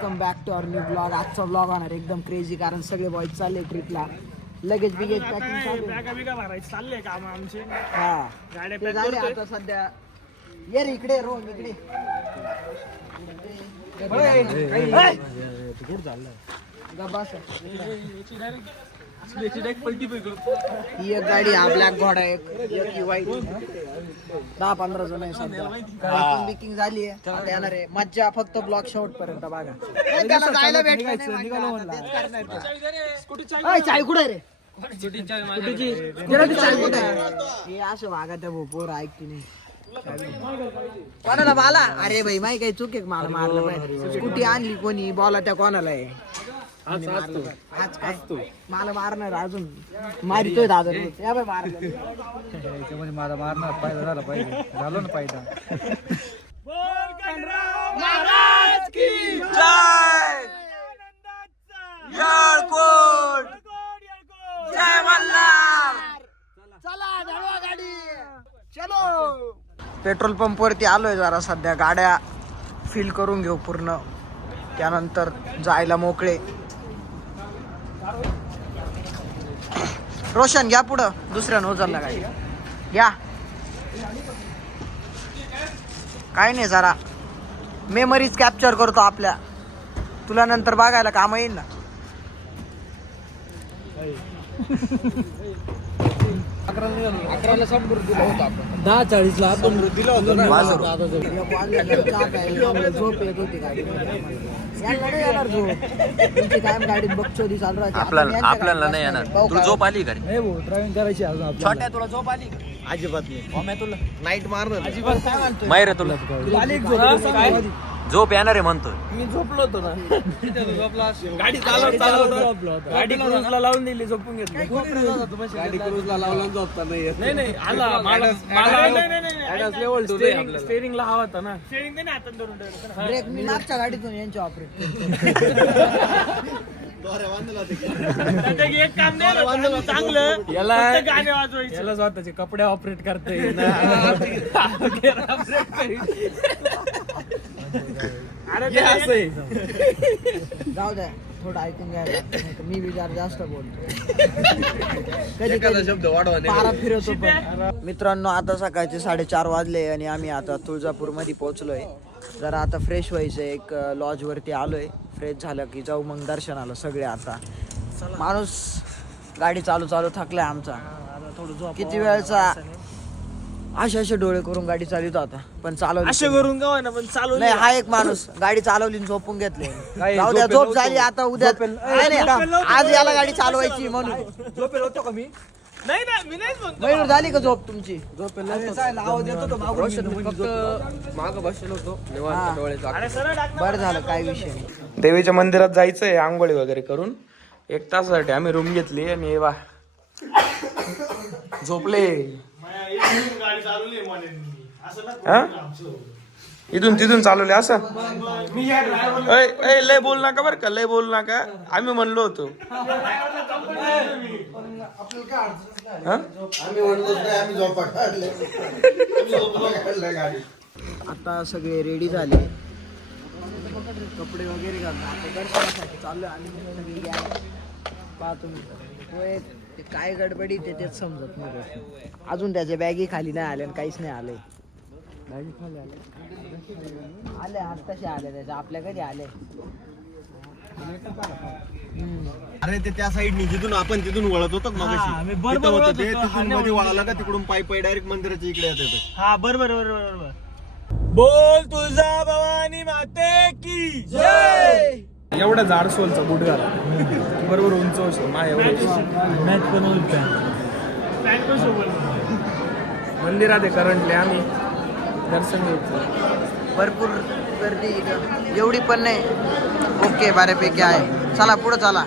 Welcome back to our new blog. आजचा blog होणार एकदम क्रेझी कारण सगळे बॉयज चालले ट्रिपला. लगेच बिगेज पॅकिंग चालले काम आमचे. हा ते झाले आता सध्या. ये रे इकडे रोहन इकडे. ही एक गाडी हा ब्लॅक घोडा एक वाईट 10-15 जण आहे सध्या. बुकिंग झाली आहे आता येणार आहे. मज्जा फक्त ब्लॉक शेवट पर्यंत बघा. जायला भेटलं चाय कुठे रे हे असं वागा त्या पोर ऐकते नाही कोणाला बाला. अरे भाई माही काही चुके मला मारलं पाहिजे. स्कूटी आणली कोणी बोला त्या कोणाला आहे आज काय मला मारणार अजून मारितोय दादा या बाय मारलं मला मारणार पाहिजे झाला पाहिजे झालो ना पाहिजे. महाराज की जय. येळकोट जय मल्हार. चला धडवा गाडी चलो. पेट्रोल पंप वरती आलोय जरा सध्या गाड्या फिल करून घेऊ पूर्ण त्यानंतर जायला मोकळे. रोशन घ्या पुढं दुसऱ्या नोजलला गाडी घ्या. काय नाही जरा मेमरीज कॅप्चर करतो आपल्या. तुला नंतर बघायला काम येईल ना. 11ला संपूर दिला होता आपण 10:40ला आपण दिला होता ना. झोप येत होती गाडी कायम गाडीत बकचोदी चालू राहते. आपल्याला नाही येणार. तुला झोप आली का? नाही भाऊ ड्रायव्हिंग करायची अजून छोट्या तुला झोप आली अजिबात नाही. तुला नाईट मारणार अजिबात काय म्हणतो माहिती तुला झोप येणार आहे म्हणतोय. मी झोपलो होतो ना गाडी गाडी क्रूजला लावून दिली झोपून घेतली. गाडी क्रूजला लावला झोपता नाही नाही आला स्टेरिंगला हवा होता ना. स्टेरिंग नाही हातात धरून ब्रेक मी मागच्या गाडीतून यांची ऑपरेट एक काम नाही चांगलं याला गाणे वाजवायचे. याला स्वतःचे कपडे ऑपरेट करता येईल. जाऊ द्या थोडं ऐकून घ्यायला मी विचार जास्त बोलतो. कधी शब्द पारा फिरवतो पण. मित्रांनो आता सकाळचे 4:30 वाजले आणि आम्ही आता तुळजापूर मध्ये पोहोचलोय. जरा आता फ्रेश व्हायचं. एक लॉज वरती आलोय. फ्रेश झालं की जाऊ मग दर्शनाला सगळे. आता माणूस गाडी चालू थकलाय आमचा. किती वेळचा असे डोळे करून गाडी चालवतो आता पण चालवली असे करून का ना पण चालू नाही. हा एक माणूस गाडी चालवली झोपून घेतले. जाऊ द्या झोप झाली आता उद्या आज याला गाडी चालवायची म्हणून झोपेल होतो का मी नाही ना मी नाही म्हणतो. मयूर झाली का झोप तुमची? झोपेल आवाज येतो तो फक्त माग बसलो होतो बरं झालं काय विषय नाही. देवीच्या मंदिरात जायचंय आंघोळी वगैरे करून. 1 तासासाठी आम्ही रूम घेतली आणि वा झोपले. इथून तिथून चालवले असं. लय बोल नका बरं का लय बोल नका. आम्ही म्हणलो होतो आता सगळे रेडी झाले. कपडे वगैरे घालून आता दर्शनासाठी चाललोय आम्ही सगळी गॅंग. पाहतो मी ते काय गडबडी तेच समजत नाही. अजून त्याच्या बॅगी खाली नाही आल्या काहीच नाही आलंय. आले आज कसे आले त्याच्या आपल्या कधी आले. अरे ते त्या साईडनी जिथून आपण तिथून वळत होतो मध्ये वळाला का तिकडून पायी डायरेक्ट मंदिराच्या इकडे येत होतं. हा बरोबर बोल तुळजा भवानी माते की जय. एवढा जाड सोलचा बूट घाला बरोबर उंच मंदिरात आहे करंटले. आम्ही दर्शन घ्यायचं. भरपूर गर्दी इथं एवढी पण नाही. ओके बऱ्यापैकी आहे. चला पुढे चला.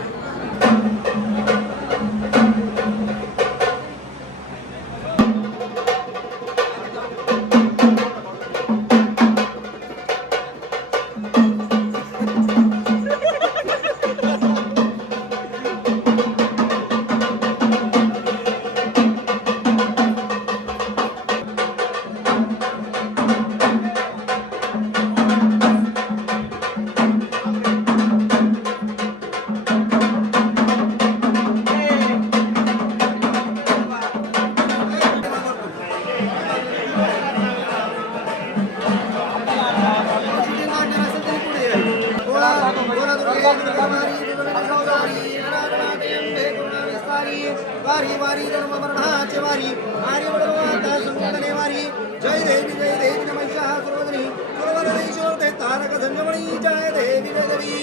वारी वारी धर्म मरणाचे वारी वारी वडवाता संगणे वारी जय देवी नमः सर्वजनी सर्वदेशोर ते तारक संजमणी जय देवी देवी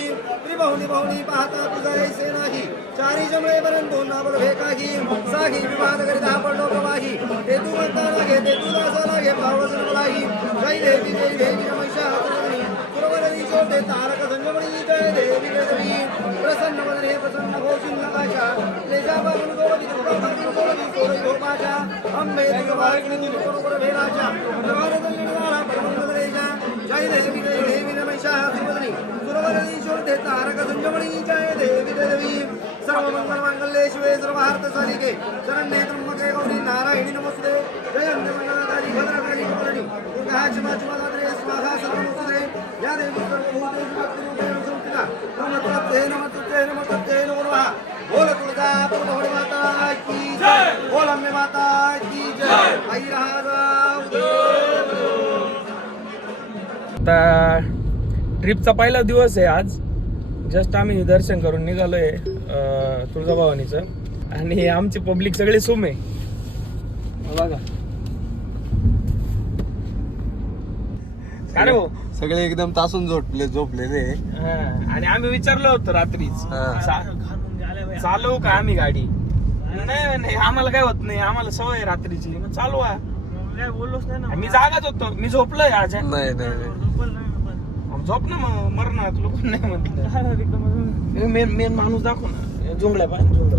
त्रिभुवनी भुवनी पाहता तुझा ऐसे नाही चारी जमळे बरन दोन नाबर भेकाही साही विवाद करिता पडलो प्रवाही ते तू म्हणता लागे ते तुला असा लागे पावस बोलाई जय देवी नमः सर्वजनी सर्वदेशोर ते तारक संजमणी जय देवी देवी प्रसन्न वदने प्रसन्न घोषिन नकाशा लेजा बाबून गोवली गोवली गोवली गोपाचा अंबे दिगवाग्नि बरोबर भेराचा प्रवारदल्ली निवाळा परमंगलेजा जय देवी नमः सर्वजनी सर्वदेशोर ते तारक संजमणी जय देवी देवी सर्व मंगल मांगल्ये शिवे सर्व अर्थ साधिके शरण्ये त्र्यंबके गौरी नारायणी नमस्ते जयंत मंगलकारी भद्रकाली कमलनी दुर्गा क्षमा क्षमा स्वाहा सर्वमुक्ते या देवी सर्वभूतेषु भक्तिरूपेण संस्थिता नमस्ते नमस्ते नमस्ते नमो नमः बोल तुळजा भवानी माता की जय बोल अंबे माता की जय आई राजा ट्रिपचा पहिला दिवस आहे आज. जस्ट आम्ही दर्शन करून निघालोय तुळजाभवानीचं आणि आमची पब्लिक सगळी सुम आहे बघा. काय रे भाऊ? सगळे एकदम तासून झोपलेले आणि आम्ही विचारलं होतं रात्रीच चालवू का आम्ही गाडी. नाही आम्हाला काय होत नाही, आम्हाला सवय आहे रात्रीची, मग चालवा. काय बोललोच नाही ना, मी जागाच होतो. मी झोपलोय आज. झोप ना मग मरणार लोक नाही म्हटलं. मेन माणूस दाखव ना. झोंगड्या पाहिजे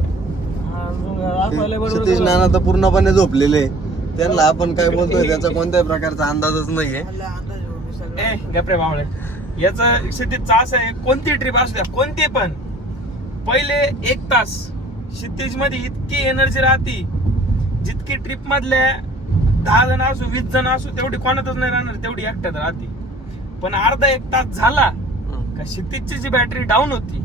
सतीश नाना तर पूर्णपणे झोपलेले. त्यांना आपण काय बोलतोय त्याचा कोणत्याही प्रकारचा अंदाजच नाहीये. गप्रे बावळे याचं क्षितिजचं असं आहे, कोणती ट्रिप असू द्या कोणती पण, पहिले 1 तास क्षितिज मध्ये इतकी एनर्जी राहती जितकी ट्रिप मधल्या 10 जण असू 20 जण असू तेवढी कोणातच नाही राहणार, तेवढी एकट्यात राहते. पण अर्धा 1 तास झाला का क्षितिजची जी बॅटरी डाऊन होती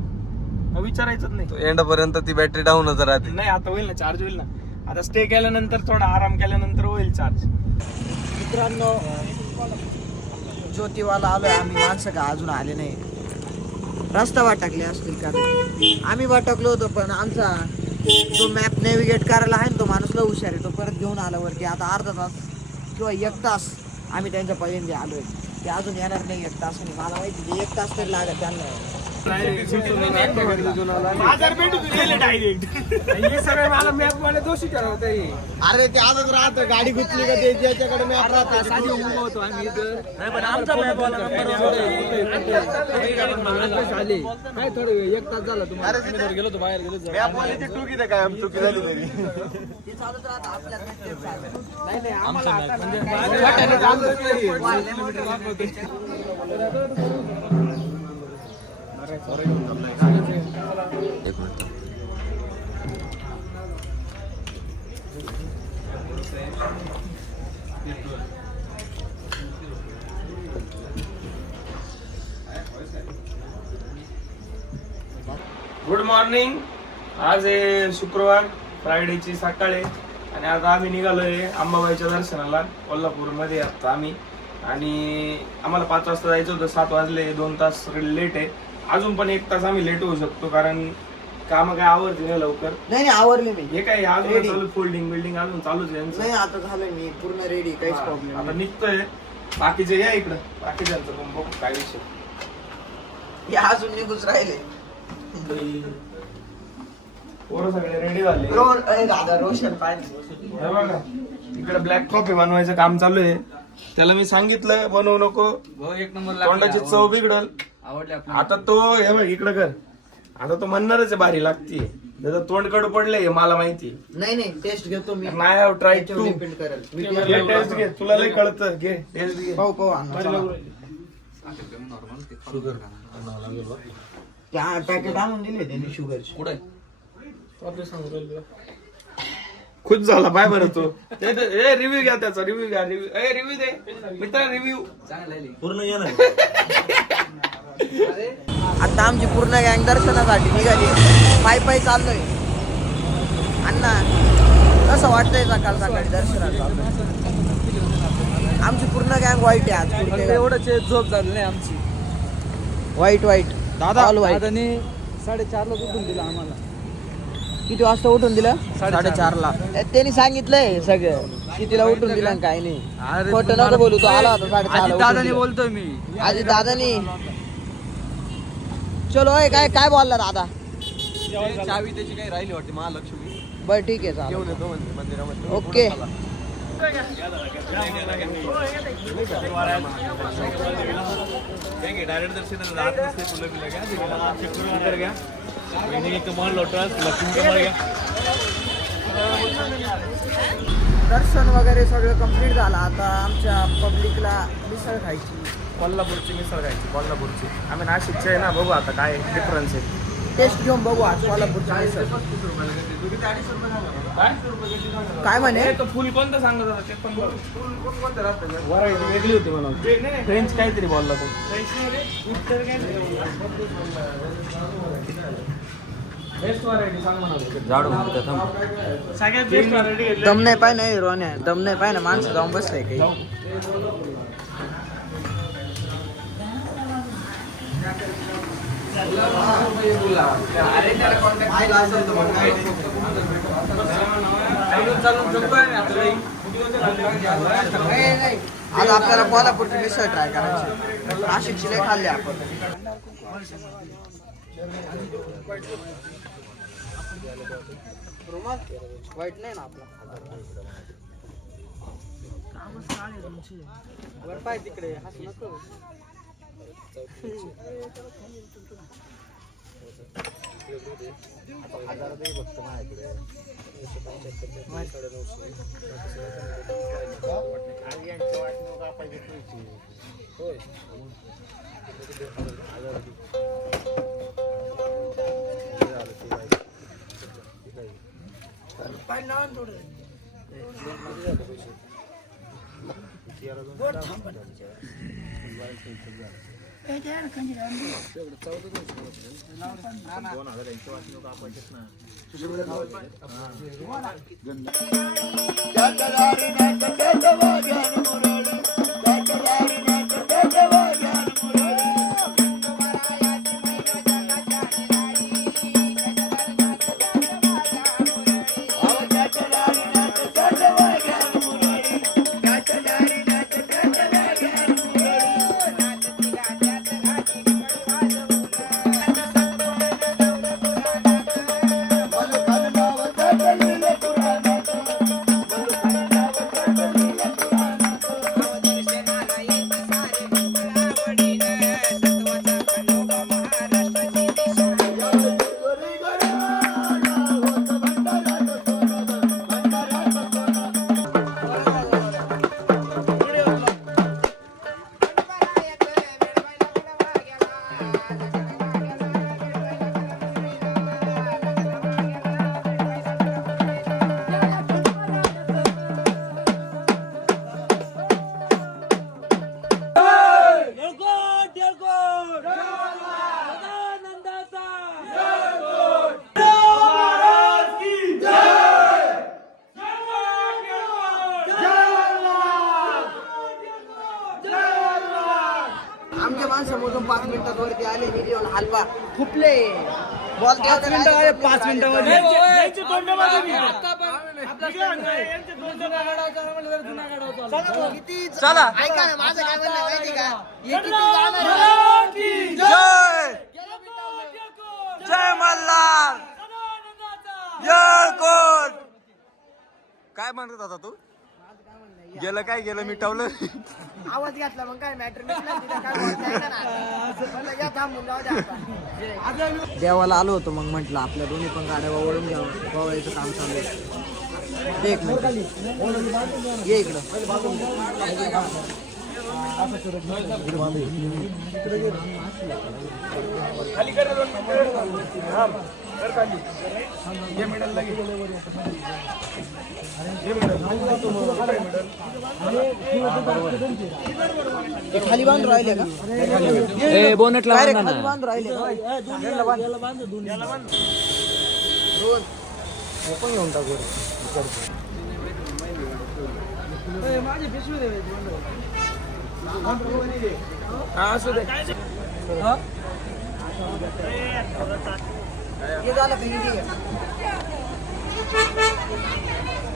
विचारायचंच नाही. एंड पर्यंत ती बॅटरी डाऊनच राहते. नाही आता होईल ना, चार्ज होईल ना. आता स्टे केल्यानंतर थोडा आराम केल्यानंतर होईल चार्ज. मित्रांनो ज्योतिवाला आलोय आम्ही. माणसं का अजून आले नाही. रस्ता वाटकले असतील का आम्ही वाटकलो होतो, पण आमचा जो मॅप नेव्हिगेट करायला आहे ना तो माणूस लय हुशार आहे. तो परत घेऊन आला वरती. आता अर्धा तास किंवा 1 तास आम्ही त्यांच्या पहिल्यांदा आलोय. ते अजून येणार नाही 1 तास. मला माहिती 1 तास तरी लागत त्यांना. अरे ते आजच राहत गाडी गुतली का ते ज्याच्याकडे मॅप काय थोडं 1 तास झाला तुम्हाला गेलो तो बाहेर गेलो चुकी काय चुकी झाली तरी गुड मॉर्निंग. आज आहे शुक्रवार, फ्रायडेची सकाळ आहे आणि आता आम्ही निघालोय अंबाबाईच्या दर्शनाला कोल्हापूरमध्ये. आता आम्ही आणि आम्हाला 5 वाजता जायचं होतं, 7 वाजले. 2 तास लेट आहे. अजून पण 1 तास आम्ही लेट होऊ शकतो कारण काम काय आवरते ना लवकर. नाही आवरले मी. हे काय अजून चालू, फोल्डिंग बिल्डिंग अजून चालूच आहे. नाही आता झालं मी पूर्ण रेडी, काहीच प्रॉब्लेम आता निघतोय. बाकीचे या इकडं, बाकीच्यांचं पण बघू काय विषय. हे अजून निघूच राहिले. पोरं सगळे रेडी झाले. दादा रोशन पाहिजे. हे बघा इकडे ब्लॅक कॉफी बनवायचं काम चालू आहे. त्याला मी सांगितलं बनवू नको, 1 नंबर तोंडाची चव बिघडल. आवडले आता तो हे बघ इकडं कर. आता तो म्हणणारच आहे भारी लागते. त्याचं तोंड कडू पडले मला माहिती. नाही टेस्ट घेतो मी. नाही हॅव ट्राय टू. डिपेंड करेल. टेस्ट घे, तुला लय कळतं. घे टेस्ट घे. पाहू त्या पॅकेट आणून दिले त्यांनी शुगरची. कुठे खुश झाला बाय बरं तो. रिव्ह्यू घ्या त्याचा, रिव्ह्यू घ्या. रिव्ह्यू दे मित्र, रिव्ह्यू पूर्ण येणार. आता आमची पूर्ण गँग दर्शनासाठी निघाली. पायी चाललोय. अण्णा कसं वाटतंय सकाळ सकाळी दर्शनाला चाललोय. आमची पूर्ण गँग वाईट आहे आज. एवढंच झोप झाली नाही आमची. वाईट दादा All white. दादानी 4:30 उठून दिला आम्हाला. किती वाजता उठून दिलं? 4:30ला. त्यांनी सांगितलंय सगळं कितीला उठून दिलं आणि काय नाही. खोटं नको बोलू, तू आला होता 4:30ला. दादाने बोलतोय मी. आधी दादानी. चलो होय, काय काय बोलला दादा? चावी त्याची काही राहिली वाटते महालक्ष्मी. बरं ठीक आहे चालेल. घेऊन येतो म्हणजे मंदिरामध्ये. ओके. डायरेक्ट दर्शन रात नसते फुलं बिलं घ्या. दर्शन वगैरे सगळं कंप्लीट झालं. आता आमच्या पब्लिकला मिसळ खायची. कोल्हापूरची मिसळ खायची, कोल्हापूरची. आम्ही नाशिकचे आहे ना, बघू आता काय डिफरन्स आहे. टेस्ट घेऊन बघू आज कोल्हापूरची मिसळ. काय म्हणे? तो फुल कोणतं सांगत होता ते पण बघ. व्हरायटी वेगळी होती म्हणून. फ्रेंच काहीतरी बोलला तो. बेस्ट व्हरायटी सांग म्हणा. जाडू म्हणतो सगळ्यात बेस्ट व्हरायटी. दम नाही पाय नाही रोण्या, दम नाही पाय ना, माणसं जाऊन बसले काही. आज आपल्याला कोल्हापूरची मिसळ ट्राय करायची. नाशिकची लय खाल्ली आपण. वाईट नाही ना आपला. वर पाय तिकडे हसू नको. आमच्या माणसामधून 5 मिनिटात वरती आले. व्हिडिओ हलवा खुपले. बॉल 5 मिनिटं 5 मिनिटामध्ये. चला. ऐका ना, माझं काय म्हणणं माहिती का? जय मल्हार. येळकोट. काय म्हणत होता तू? गेलं काय गेलं मिटवलं. आवाज घातला मग काय मॅटर देवाला आलो होतो. मग म्हटलं आपल्या दोन्ही पण गाड्या वळून घ्यावं. वळायचं काम चालू आहे. एक मिनिट ये इकडं. खाली कर दोन मिनिटं. थांब. कर खाली. ये मिडल लगे. ये मिडल. खाली बांधून राहिले का? बोनेटला काय रे, खाली बांधून राहिले का? दोन. ओपन घेऊन टाकू. माझी पिशवी दे. हा असू दे. हे झालं का? हे घे.